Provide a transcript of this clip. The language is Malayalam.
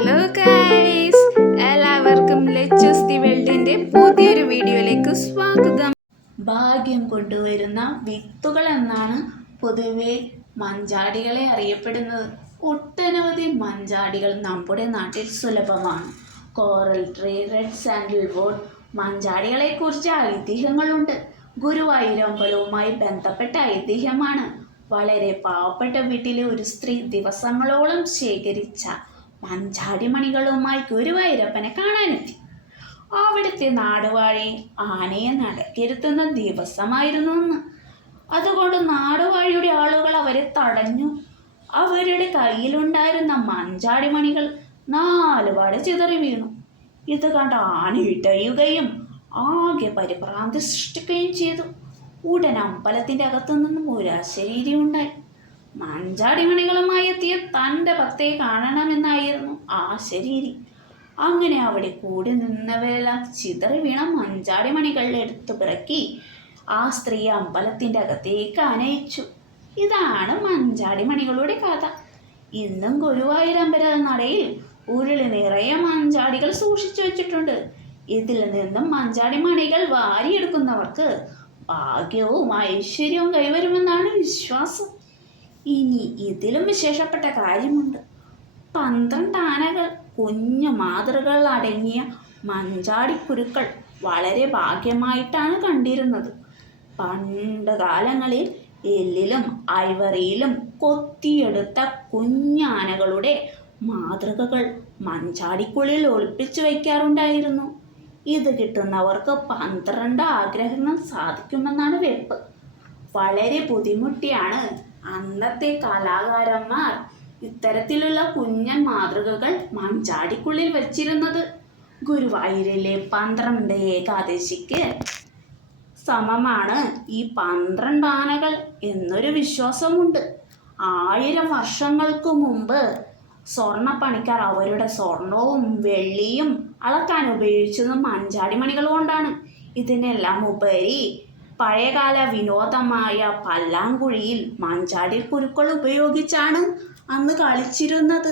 ഹലോ ഗൈസ്, എല്ലാവർക്കും ലെറ്റ്സ് ദി വേൾഡിന്റെ പുതിയൊരു വീഡിയോയിലേക്ക് സ്വാഗതം. ഭാഗ്യം കൊണ്ടുവരുന്ന വിത്തുകൾ എന്നാണ് പൊതുവെ മഞ്ചാടികളെ അറിയപ്പെടുന്നത്. ഒട്ടനവധി മഞ്ചാടികൾ നമ്മുടെ നാട്ടിൽ സുലഭമാണ്. കോറൽ ട്രീ, റെഡ് സാൻഡൽവുഡ് മഞ്ചാടികളെക്കുറിച്ച് ഐതിഹ്യങ്ങളുണ്ട്. ഗുരുവായൂരമ്പലവുമായി ബന്ധപ്പെട്ട ഐതിഹ്യമാണ്. വളരെ പാവപ്പെട്ട വീട്ടിലെ ഒരു സ്ത്രീ ദിവസങ്ങളോളം ശേഖരിച്ച മഞ്ചാടിമണികളുമായി ഗുരുവായൂരപ്പനെ കാണാനെത്തി. അവിടുത്തെ നാടുവാഴി ആനയെ നടക്കിരുത്തുന്ന ദിവസമായിരുന്നു അന്ന്. അതുകൊണ്ട് നാടുവാഴിയുടെ ആളുകൾ അവരെ തടഞ്ഞു. അവരുടെ കയ്യിലുണ്ടായിരുന്ന മഞ്ചാടിമണികൾ നാലുപാട് ചിതറി വീണു. ഇത് കണ്ട് ആന ഇടയുകയും ആകെ പരിഭ്രാന്തി സൃഷ്ടിക്കുകയും ചെയ്തു. ഉടൻ അമ്പലത്തിൻ്റെ അകത്തു നിന്നും ഒരു അശരീരി ഉണ്ടായി. മഞ്ചാടിമണികളുമായി എത്തിയ തൻ്റെ ഭക്തയെ കാണണമെന്നായിരുന്നു ആ ശരീരി. അങ്ങനെ അവിടെ കൂടി നിന്നവരെല്ലാം ചിതറി വീണ മഞ്ചാടിമണികൾ എടുത്തു പിറക്കി ആ സ്ത്രീ അമ്പലത്തിൻ്റെ അകത്തേക്ക് ആനയിച്ചു. ഇതാണ് മഞ്ചാടിമണികളുടെ കഥ. ഇന്നും ഗുരുവായൂരമ്പല നടയിൽ ഉരുളി നിറയെ മഞ്ചാടികൾ സൂക്ഷിച്ചു വെച്ചിട്ടുണ്ട്. ഇതിൽ നിന്നും മഞ്ചാടിമണികൾ വാരിയെടുക്കുന്നവർക്ക് ഭാഗ്യവും ഐശ്വര്യവും കൈവരുമെന്നാണ് വിശ്വാസം. ഇനി ഇതിലും വിശേഷപ്പെട്ട കാര്യമുണ്ട്. 12 ആനകൾ, കുഞ്ഞു മാതൃകൾ അടങ്ങിയ മഞ്ചാടിക്കുരുക്കൾ വളരെ ഭാഗ്യമായിട്ടാണ് കണ്ടിരുന്നത്. പണ്ട് കാലങ്ങളിൽ എല്ലിലും ഐവറിയിലും കൊത്തിയെടുത്ത കുഞ്ഞാനകളുടെ മാതൃകകൾ മഞ്ചാടിക്കുള്ളിൽ ഒളിപ്പിച്ചു വയ്ക്കാറുണ്ടായിരുന്നു. ഇത് കിട്ടുന്നവർക്ക് 12 ആഗ്രഹങ്ങൾ സാധിക്കുമെന്നാണ് വെപ്പ്. വളരെ ബുദ്ധിമുട്ടിയാണ് അന്നത്തെ കലാകാരന്മാർ ഇത്തരത്തിലുള്ള കുഞ്ഞൻ മാതൃകകൾ മഞ്ചാടിക്കുള്ളിൽ വച്ചിരുന്നത്. ഗുരുവായൂരിലെ 12 ഏകാദശിക്ക് സമമാണ് ഈ 12 ആനകൾ എന്നൊരു വിശ്വാസമുണ്ട്. 1000 വർഷങ്ങൾക്ക് മുമ്പ് സ്വർണ്ണപ്പണിക്കാർ അവരുടെ സ്വർണവും വെള്ളിയും അളക്കാൻ ഉപയോഗിച്ചത് മഞ്ചാടിമണികൾ കൊണ്ടാണ്. ഇതിനെല്ലാം ഉപരി പഴയകാല വിനോദമായ പല്ലാങ്കുഴിയിൽ മഞ്ചാടി കുരുക്കൾ ഉപയോഗിച്ചാണ് അന്ന് കളിച്ചിരുന്നത്.